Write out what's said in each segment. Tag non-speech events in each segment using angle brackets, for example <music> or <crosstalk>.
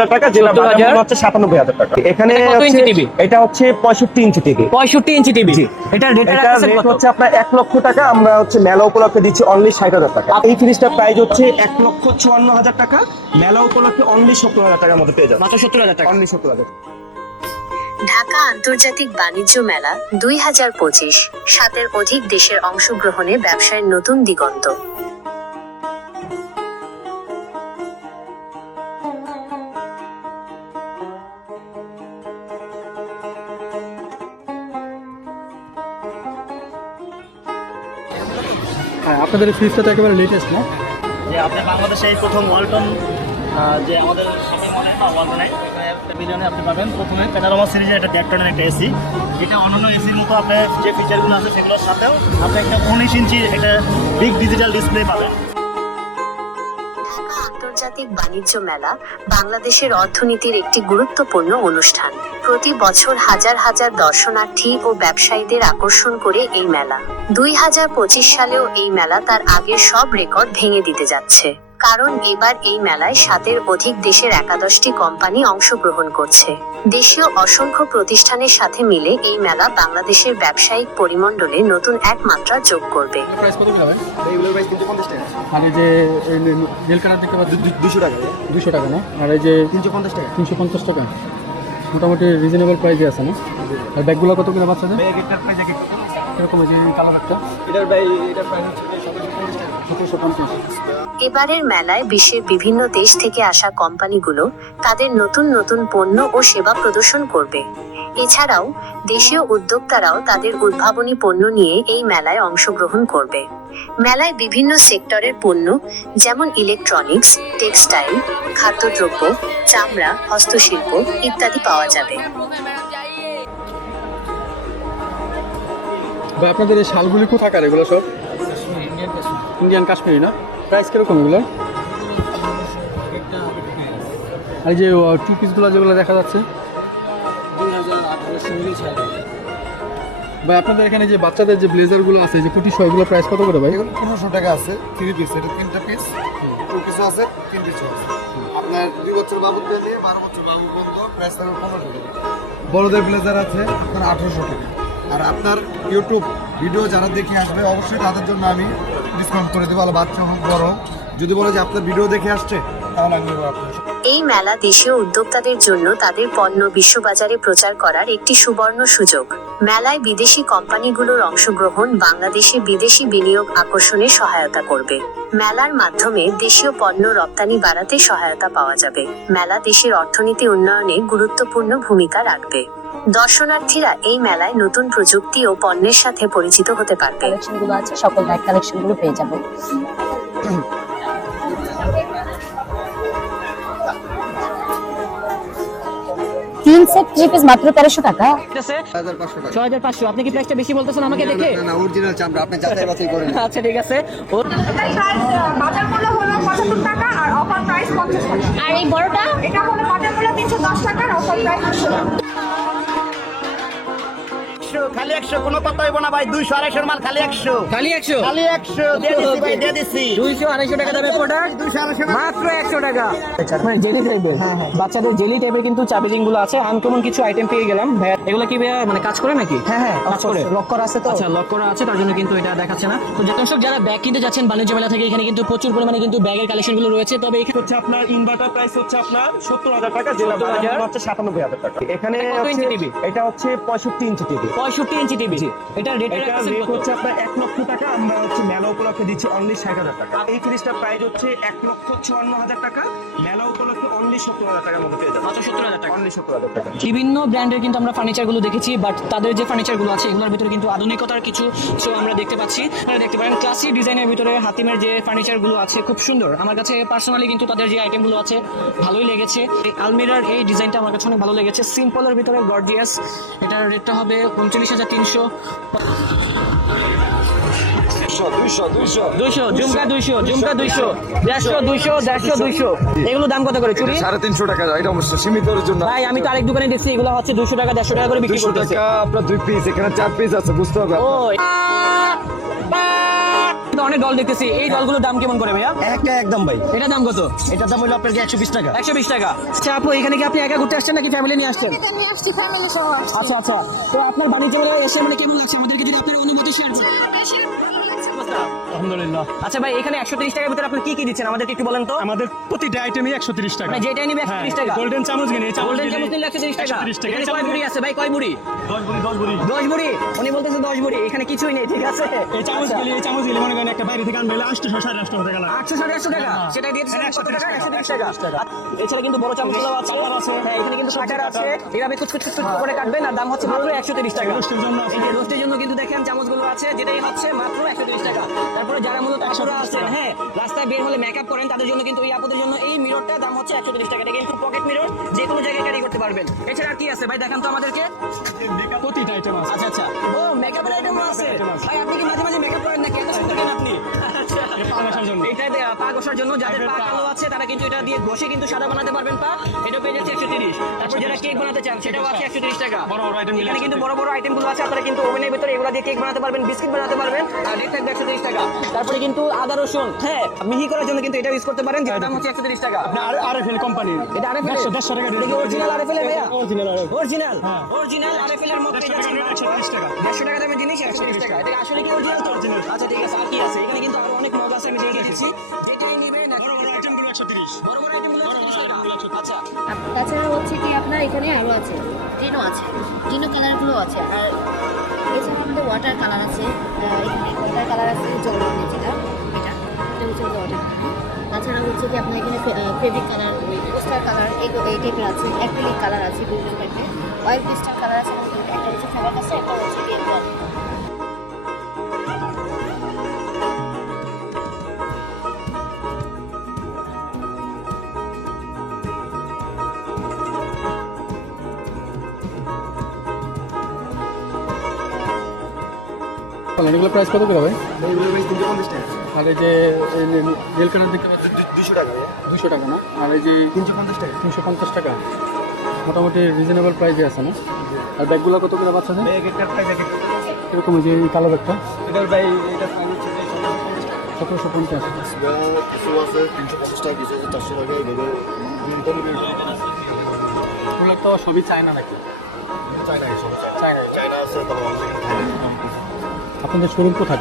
হাজার টাকা যেটা 70,000 বাজার মূল্য হচ্ছে সাতানব্বই হাজার টাকা। এখানে এটা হচ্ছে- ইঞ্চি টিভি? এটা হচ্ছে পঁয়ষট্টি ইঞ্চি টিভি। পঁয়ষট্টি ইঞ্চি টিভি। জি। এটা রেট এটা রেট হচ্ছে আপনার এক লক্ষ টাকা আমরা হচ্ছে মেলা উপলক্ষে দিচ্ছি অনলি ষাট হাজার টাকা। এই ফ্রিজটার প্রাইস হচ্ছে এক লক্ষ চুয়ান্ন হাজার টাকা মেলা উপলক্ষে অনলি সত্তর হাজার টাকার মধ্যে পেয়ে যাবেন। মাত্র সত্তর হাজার টাকা। অনলি সত্তর হাজার ঢাকা আন্তর্জাতিক বাণিজ্য মেলা দুই হাজার পঁচিশ সাতের অধিক দেশের অংশগ্রহণে ব্যবসায়ের নতুন দিগন্ত। আপনাদের ফ্রিজটা তো একেবারে লেটেস্ট না? যে আপনি বাংলাদেশে এই প্রথম ওয়ালটন যে আমাদের আপনি পাবেন। প্রথমে সিরিজের একটা এসি এটা অন্যান্য এসির মতো আপনার যে ফিচারগুলো আছে সেগুলোর সাথেও আপনি একটা উনিশ ইঞ্চি একটা বিগ ডিজিটাল ডিসপ্লে পাবেন। আন্তর্জাতিক বাণিজ্য মেলা বাংলাদেশের অর্থনীতির একটি গুরুত্বপূর্ণ অনুষ্ঠান। প্রতি বছর হাজার হাজার দর্শনার্থী ও ব্যবসায়ীদের আকর্ষণ করে এই মেলা। দুই হাজার পঁচিশ সালেও এই মেলা তার আগের সব রেকর্ড ভেঙে দিতে যাচ্ছে। কারণ এবার এই মেলায় সাতের অধিক দেশের একাদশটি কোম্পানি অংশগ্রহণ করছে। দেশীয় অসংখ্য প্রতিষ্ঠানের সাথে মিলে এই মেলা বাংলাদেশের ব্যবসায়িক পরিমণ্ডলে নতুন এক মাত্রা যোগ করবে। আর এই যে এই নে- নীল কালার দেখতে পাচ্ছি দুশো টাকা দুশো টাকা না? আর এই যে তিনশো পঞ্চাশ টাকা। তিনশো পঞ্চাশ টাকা। মোটামুটি রিজনেবল প্রাইসে আছে না? আর ব্যাগগুলো কত করে বাচ্চাদের? এরকম যে কালার একটা? এটার এটার প্রাইস হচ্ছে সতেরোশো পঞ্চাশ টাকা সতেরোশো পঞ্চাশ এবারের মেলায় বিশ্বের বিভিন্ন দেশ থেকে আসা কোম্পানিগুলো তাদের নতুন নতুন পণ্য ও সেবা প্রদর্শন করবে। এছাড়াও দেশীয় উদ্যোক্তারাও তাদের উদ্ভাবনী পণ্য নিয়ে এই মেলায় অংশগ্রহণ করবে। মেলায় বিভিন্ন সেক্টরের পণ্য যেমন ইলেকট্রনিক্স টেক্সটাইল খাদ্যদ্রব্য চামড়া হস্তশিল্প ইত্যাদি পাওয়া যাবে। আপনাদের এই শালগুলি কোথাকার এগুলো সব? ইন্ডিয়ান কাশ্মীরি না প্রাইস কীরকম এগুলো আর এই যে টু পিসগুলো যেগুলো দেখা যাচ্ছে? ভাই আপনাদের এখানে যে বাচ্চাদের যে ব্লেজারগুলো আছে যে কুটি এগুলো প্রাইস কত করে ভাই? এগুলো পনেরোশো টাকা আছে থ্রি পিস এটা তিনটা পিস টু পিসও আছে তিন পিসও আছে। আপনার দুই বছর বাবুর দিয়ে বারো বছর বাবু পর্যন্ত প্রাইস থাকবে পনেরোশো টাকা। বড়দের ব্লেজার আছে? এখন আঠেরোশো টাকা। আর আপনার ইউটিউব ভিডিও যারা দেখে আসবে অবশ্যই তাদের জন্য আমি ডিসকাউন্ট করে দেবো বাচ্চা হোক, বড় যদি বলে যে আপনার ভিডিও দেখে আসছে, তাহলে আমি আপনার এই মেলা দেশীয় উদ্যোক্তাদের জন্য তাদের পণ্য বিশ্ববাজারে প্রচার করার একটি সুবর্ণ সুযোগ। মেলায় বিদেশি কোম্পানিগুলোর অংশগ্রহণ বাংলাদেশে বিদেশি বিনিয়োগ আকর্ষণে সহায়তা করবে। মেলার মাধ্যমে দেশীয় পণ্য রপ্তানি বাড়াতে সহায়তা পাওয়া যাবে। মেলা দেশের অর্থনীতি উন্নয়নে গুরুত্বপূর্ণ ভূমিকা রাখবে। দর্শনার্থীরা এই মেলায় নতুন প্রযুক্তি ও পণ্যের সাথে পরিচিত হতে পারবে। আছে সকল ব্যাগ কালেকশনগুলো পেয়ে যাব। তিন সেট থ্রি পিস মাত্র তেরোশো টাকা। ছয় হাজার পাঁচশো আপনি কি প্রাইসটা বেশি বলতেছেন আমাকে দেখে? না অরিজিনাল চামড়া আপনি যাচাই বাছাই করেন আচ্ছা ঠিক আছে। ও বাজার মূল্য হলো পঁচাত্তর টাকা আর অফার প্রাইস পঞ্চাশ টাকা। আর এই বড়টা? এটা হলো বাজার মূল্য তিনশো দশ টাকা আর অফার প্রাইস একশো খালি একশো কোনো কথা হইব না ভাই দুইশো আড়াইশোর মাল খালি একশো। খালি একশো? খালি একশো দিয়ে ভাই দিয়ে দুইশো আড়াইশো টাকা দামের প্রোডাক্ট দুইশো আড়াইশো মাত্র একশো টাকা। মানে জেলি টাইপের বাচ্চাদের জেলি টাইপের কিন্তু চাপেজিংগুলো আছে। আনকমন কিছু আইটেম পেয়ে গেলাম। এগুলো কি ভাইয়া মানে কাজ করে নাকি? হ্যাঁ হ্যাঁ কাজ করে? লক করা আছে তো। আচ্ছা লক করা আছে তার জন্য কিন্তু এটা দেখাচ্ছে না। তো যে দর্শক যারা ব্যাগ কিনতে যাচ্ছেন বাণিজ্য মেলা থেকে এখানে কিন্তু প্রচুর পরিমাণে কিন্তু ব্যাগের কালেকশনগুলো রয়েছে। তবে এখানে হচ্ছে আপনার ইনভার্টার প্রাইস হচ্ছে আপনার সত্তর হাজার টাকা যেটা 70,000 হচ্ছে সাতানব্বই হাজার টাকা। এখানে এটা হচ্ছে পঁয়ষট্টি ইঞ্চি টিভি পঁয়ষট্টি ইঞ্চি টিভি। এটা রেট রেট হচ্ছে আপনার এক লক্ষ টাকা আমরা হচ্ছে মেলা উপলক্ষে দিচ্ছি অনলি ষাট হাজার টাকা। এই ফ্রিজটার প্রাইস হচ্ছে এক লক্ষ চুয়ান্ন হাজার টাকা মেলা উপলক্ষে অনলি সত্তর হাজার টাকার মধ্যে পেয়ে যাবেন। সত্তর হাজার টাকা? অনলি সত্তর হাজার টাকা। বিভিন্ন ব্র্যান্ডের কিন্তু আমরা ফার্নিচারগুলো দেখেছি বাট তাদের যে ফার্নিচারগুলো আছে এগুলোর ভিতরে কিন্তু আধুনিকতার কিছু শো আমরা দেখতে পাচ্ছি। আপনারা দেখতে পারেন ক্লাসিক ডিজাইনের ভিতরে হাতিমের যে ফার্নিচারগুলো আছে খুব সুন্দর। আমার কাছে পার্সোনালি কিন্তু তাদের যে আইটেমগুলো আছে ভালোই লেগেছে। এই আলমিরার এই ডিজাইনটা আমার কাছে অনেক ভালো লেগেছে। সিম্পলের ভিতরে গর্জিয়াস এটার রেটটা হবে উনচল্লিশ হাজার তিনশো। দুইশো জুমকা দুইশো জুমকা দুইশো। দেড়শো দুইশো দেড়শো দুইশো। এগুলো দাম কত করে চুরি? সাড়ে তিনশো টাকা এটা অবশ্য সীমিতর জন্য। ভাই আমি তো আরেক দোকানে দেখছি এগুলো হচ্ছে দুইশো টাকা দেড়শো টাকা করে বিক্রি করতেছে। আপনার দুই পিস এখানে চার পিস আছে বুঝতে হবে ও মধ্যে অনেক ডল দেখতেছি। এই ডলগুলোর দাম কেমন করে ভাইয়া? একটা একদম ভাই। এটা দাম কত? এটার দাম হলো আপনার একশো বিশ টাকা? একশো বিশ টাকা। আচ্ছা আপু এখানে কি আপনি একা ঘুরতে আসছেন নাকি ফ্যামিলি নিয়ে আসছেন? আমি আসছি ফ্যামিলি সহ আচ্ছা আচ্ছা। তো আপনার বাণিজ্য মেলায় এসে মানে কেমন লাগছে? আমাদেরকে যদি আপনার অনুমতি শেয়ার করেন। আলহামদুলিল্লাহ। আচ্ছা ভাই এখানে একশো তিরিশ টাকার ভিতরে আপনি কি কি দিচ্ছেন? আমাদেরকে একটু বলেন তো। আমাদের প্রতিটা আইটেমই একশো তিরিশ টাকা। মানে যেটাই নিবে একশো তিরিশ টাকা। গোল্ডেন চামচ কিনে গোল্ডেন চামচ নিলে একশো তিরিশ টাকা। 130 টাকা। এখানে কয় বুড়ি আছে ভাই? কয় বুড়ি? দশ বুড়ি দশ বুড়ি। দশ বুড়ি? উনি বলতেছে দশ বুড়ি। এখানে কিছুই নেই ঠিক আছে? এই চামচ গেলে এই চামচ গেলে মনে করেন একটা বাইরে থেকে আনবে আটশো সাড়ে আটশো টাকা আটশো সাড়ে আটশো টাকা? সেটা দিয়ে দিচ্ছেন কত টাকা? একশো তিরিশ টাকা। এছাড়া কিন্তু বড় চামচগুলো আছে। হ্যাঁ এখানে কিন্তু কাটার আছে। এভাবে কুচ কুচ কুচ কুচ করে কাটবেন আর দাম হচ্ছে মাত্র একশো তিরিশ টাকা। রোস্টের জন্য আছে। যেটাই হচ্ছে মাত্র একশো তিরিশ টাকা। তারপরে যারা মূলত আপুরা আছেন হ্যাঁ রাস্তায় বের হলে মেকআপ করেন তাদের জন্য কিন্তু এই আপুদের জন্য এই মিররটা দাম হচ্ছে একশো তিরিশ টাকা। এটা কিন্তু পকেট মিরর যে কোনো জায়গায় ক্যারি করতে পারবেন। এছাড়া আর কি আছে? ভাই দেখান তো আমাদেরকে। প্রতিটা আইটেম আছে। আচ্ছা আচ্ছা। ও মেকআপের আইটেমও আছে। ভাই আপনি কি মাঝে মাঝে মেকআপ করেন নাকি? এত সুন্দর আপনি? আচ্ছা পা ঘষার জন্য। এটা পা ঘষার জন্য যাদের পা কালো আছে তারা কিন্তু এটা দিয়ে ঘষে কিন্তু সাদা বানাতে পারবেন পা। এটা পেয়ে যাচ্ছে একশো তিরিশ। তারপর যারা কেক বানাতে চান সেটাও আছে একশো তিরিশ টাকা। বড় বড় item এখানে কিন্তু বড় বড় আইটেমগুলো আছে আপনারা কিন্তু ওভেনের ভিতরে এগুলো দিয়ে কেক বানাতে পারবেন বিস্কিট বানাতে পারবেন আর রেট থাকবে একশো তিরিশ টাকা। তারপরে কিন্তু আদা রসুন হ্যাঁ মিহি করার জন্য কিন্তু এটা ইউজ করতে পারেন যেটার দাম হচ্ছে একশো তিরিশ টাকা। আর আরএফএল কোম্পানি এটা আরএফএল দেড়শো দেড়শো টাকা এটা কি অরিজিনাল আরএফএল ভাইয়া? অরিজিনাল অরিজিনাল অরিজিনাল আরএফএল এর মধ্যে একশো তিরিশ টাকা। দেড়শো টাকা দামের জিনিস একশো তিরিশ টাকা। এটা আসলে কি অরিজিনাল তো অরিজিনাল আচ্ছা ঠিক আছে আর কি আছে? এখানে কিন্তু আরও অনেক আমি যেটাই নিবেন বড় বড় আইটেমগুলো বড় আচ্ছা। তাছাড়া হচ্ছে কি আপনার এখানে আরও আছে? টিনও আছে। টিনো কালারগুলো আছে। আর এছাড়া আমাদের ওয়াটার কালার আছে। এখানে ওয়াটার কালার আছে জল যেটা এটা। এটা হচ্ছে ওয়াটার তাছাড়া হচ্ছে কি আপনার এখানে ফেব্রিক কালার পোস্টার কালার এই এই টাইপের আছে। অ্যাক্রিলিক কালার আছে বিভিন্ন টাইপের অয়েল পেস্টার কালার আছে একটা হচ্ছে ফেভার কাছে একটা হচ্ছে এগুলো প্রাইস কত করে ভাই এইগুলো ভাই তিনশো পঞ্চাশ টাকা আর এই যে রেল দেখতে পাচ্ছি দুশো টাকা দুশো টাকা না? আর এই যে তিনশো পঞ্চাশ টাকা। তিনশো পঞ্চাশ টাকা। মোটামুটি রিজনেবল প্রাইসে আছে না? আর ব্যাগগুলো কত করে বাচ্চাদের এরকম যে কালো ব্যাগটা। এটার ভাই এটা সতেরোশো পঞ্চাশ কিছু আছে তিনশো পঞ্চাশ টাকা কিছু আছে চারশো টাকা এগুলো তো সবই চায়না নাকি? China China. চায়না। আছে। আপনাদের শোরুম কোথায়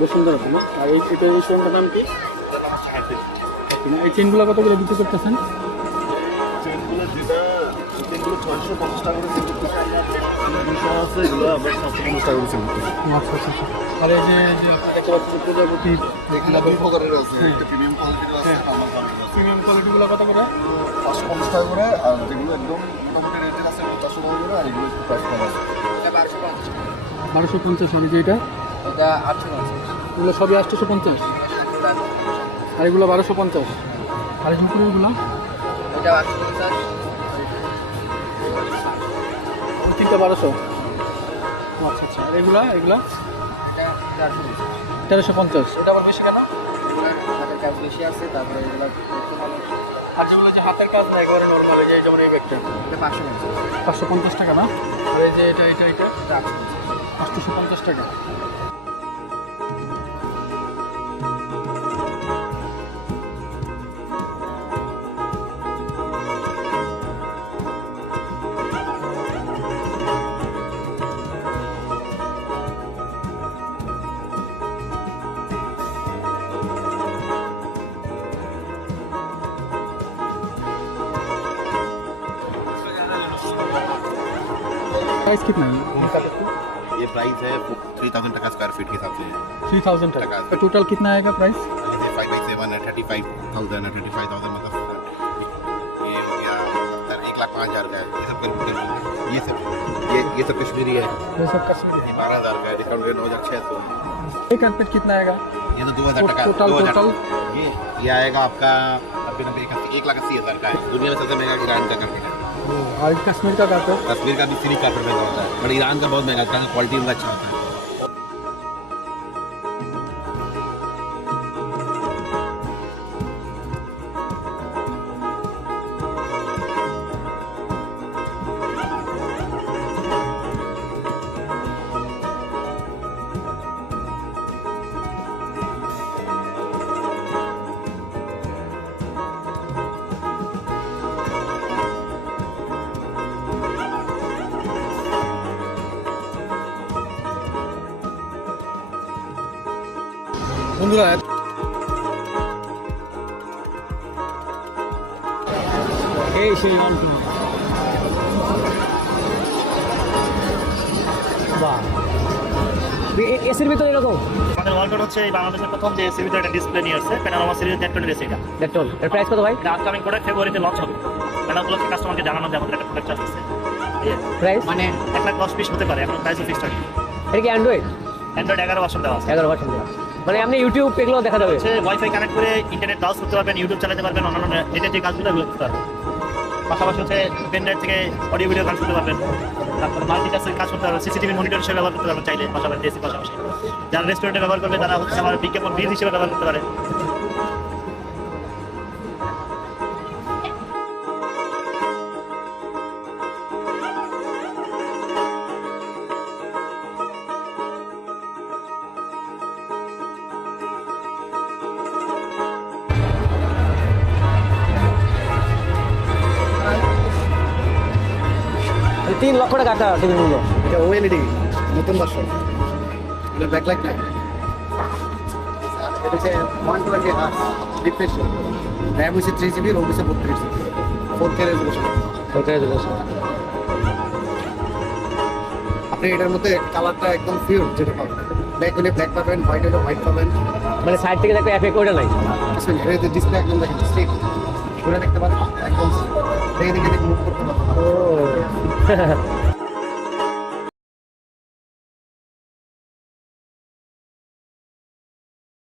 বসুন্ধরা আর এই এটা এই শোরুমটার নাম কি? এই চেনগুলো কত করে বিক্রি করতেছেন। আর এই যে প্রজাপতি প্রিমিয়াম প্রিমিয়াম কোয়ালিটিগুলো কত করে? পাঁচশো পঞ্চাশ টাকা করে আর যেগুলো একদম মোটামুটি রেটের আছে চারশো টাকা করে আর এগুলো একটু প্রাইস কম আছে। বারোশো পঞ্চাশ আর যেটা এটা? আটশো আছে এগুলো সবই আটশোশো পঞ্চাশ? আর এগুলো বারোশো পঞ্চাশ? আর উপরেগুলো এটা আটশো পঞ্চাশ ওই তিনটা বারোশো? আচ্ছা আচ্ছা। আর এগুলা এগুলা? তেরোশো পঞ্চাশ। এটা আবার বেশি কেন? কাজ বেশি আছে তারপরে এগুলো আর যেগুলো যে হাতের কাজ না একেবারে নর্মাল যে যেমন এই ব্যাগটা। এটা পাঁচশো পঞ্চাশ। পাঁচশো পঞ্চাশ টাকা না? আর এই যে এটা এটা এটা? আটশোশো পঞ্চাশ টাকা प्राइस कितना है इनका ये प्राइस है थ्री थाउज़ेंड टका स्क्वायर फीट के हिसाब से। थ्री थाउज़ेंड टका। टोटल कितना आएगा प्राइस फाइव बाई सेवन है थर्टी फाइव थाउज़ेंड है थर्टी फाइव थाउज़ेंड मतलब ये हो गया एक लाख पाँच हज़ार का है ये सब ये सब ये ये सब कश्मीरी है। ये सब कश्मीरी ये बारह हज़ार का है डिस्काउंट रेट नौ हज़ार छः सौ। है एक कारपेट कितना आएगा? ये तो दो हज़ार टका टोटल टोटल ये ये आएगा आपका नब्बे नब्बे एक लाख अस्सी हज़ार का है। दुनिया में सबसे महँगा ईरान का कारपेट है? और कश्मीर का कश्मीर का भी फ्री कारपेट महँगा होता है, बट ईरान का बहुत महँगा होता है क्वालिटी उनका अच्छा होता है। বন্ধুরা এই সেই বাহ। এসির ভিতরে এরকম? আমাদের ওয়ালটন হচ্ছে এই বাংলাদেশের প্রথম যে এসির ভিতরে একটা ডিসপ্লে নিয়ে আসছে প্যানারোমা এসি এটা এর প্রাইস কত ভাই? আপকামিং প্রোডাক্ট ফেব্রুয়ারিতে লঞ্চ হবে। মেলাগুলোকে কাস্টমারকে জানানো যে আমাদের একটা প্রোডাক্ট আসছে প্রাইস মানে এক লাখ দশ পিস হতে পারে এখন প্রাইসও ফিক্সড এটা কি অ্যান্ড্রয়েড অ্যান্ড্রয়েড এগারো ভার্সন দেওয়া আছে। এগারো পার্সেন্ট মানে আপনি ইউটিউব এগুলো দেখা যাবে। ওয়াইফাই কানেক্ট করে ইন্টারনেট ব্রাউজ করতে পারবেন ইউটিউব চালাতে পারবেন, অন্যান্য নেটের যে কাজগুলো করতে পারবেন। পাশাপাশি হচ্ছে পেন থেকে অডিও ভিডিও কাজ করতে পারবেন। তারপরে মাল্টিটাস্কের কাজ করতে পারবেন সিসিটিভি মনিটর হিসেবে ব্যবহার করতে পারবেন চাইলে পাশাপাশি এসি পাশাপাশি। যারা রেস্টুরেন্টে ব্যবহার করবে, তারা হচ্ছে আমার বিজ্ঞাপন বিল হিসেবে ব্যবহার করতে পারে। তিন লক্ষ টাকা একটা টিভির মূল্য। এটা ওএলইডি নতুন ভার্সন এটা ব্যাকলাইট এটা হচ্ছে one twenty hertz refresh RAM হচ্ছে থ্রি জিবি রোম হচ্ছে বত্রিশ জিবি ফোর কে আপনি এটার মধ্যে কালারটা একদম পিওর যেটা পাবেন। ব্ল্যাক হলে ব্ল্যাক পাবেন হোয়াইট হলে হোয়াইট পাবেন। মানে সাইড থেকে দেখো এফেক্ট ওটা নাই। কিছু নেই ডিসপ্লে একদম দেখেন স্টিক ঘুরে দেখতে পারেন একদম দেখে দেখে মুভ করতে পারবেন। Ha. <laughs>